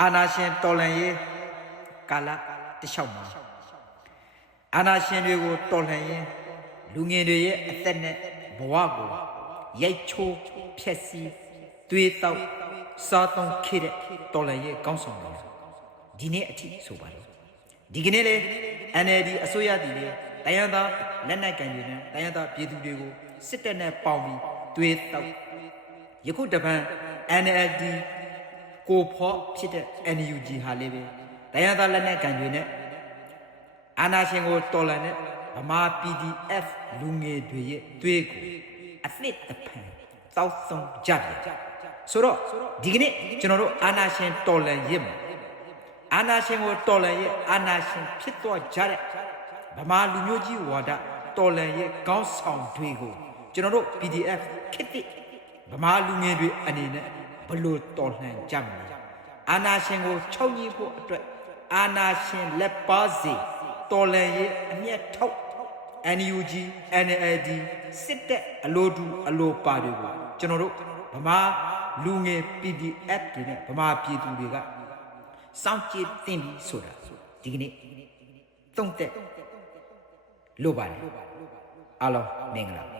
အာနာရှင်တော်လန်ရေးကာလတလျှောက်မှာအာနာရှင်တွေကိုတော်လှန်ရင်လူငယ်တွေရဲ့အသက်နဲ့ဘဝကိုရိုက်ချိုးဖျက်ဆီးသွေးတောက်စားသုံးခဲ့တဲ့တော်လှန်ရေးကောင်းဆောင်တွေဒီနေ့အထိဆိုပါတယ်ဒီကနေ့လေ NLD အစိုးရတည်လေတိုင်းရင်းသားလက်နက်ကန်တွေနဲ့တိုင်းရင်းသားပြည်သူတွေကိုစစ်တပ်နဲ့ပေါင်းပြီးသွေးတောက်ယခုတပံ NLD ကိုဖော့ဖြစ်တဲ့ NUG ဟာလေးပဲတိုင်းရင်းသားလက်နက်ကန်တွေနဲ့အာနာရှင်ကိုတော်လှန်တဲ့ဗမာ PDF လူငယ်တွေရဲ့သွေးကိုအသစ်အဖန်တောက်ဆုံးကြတယ်ဆိုတော့ဒီကနေ့ကျွန်တော်တို့အာနာရှင်တော်လှန်ရေးမှာအာနာရှင်ကိုတော်လှန်ရေးအာနာရှင်ဖြစ်တော့ကြတဲ့ဗမာလူမျိုးကြီးဝါဒတော်လှန်ရေးခေါင်းဆောင်တွေကိုကျွန်တော်တို့ PDF ခစ်တိဗမာလူငယ်တွေအနေနဲ့ဘလို့တော်လှန်ကြမလဲအာနာရှင်ကိုချုပ်ညှိဖို့အတွက်အာနာရှင်လက်ပါစီတော်လှန်ရေးအမျက်ထုတ် NUG NLD စစ်တပ်အလိုတူအလိုပါတွေကိုကျွန်တော်တို့ဗမာလူငယ် PDF တွေနဲ့ဗမာပြည်သူတွေကစောင့်ကြည့်သင့်ပြီဆိုတာဒီကနေ့သုံးသက်လို့ပါတယ်အားလုံးမင်္ဂလာ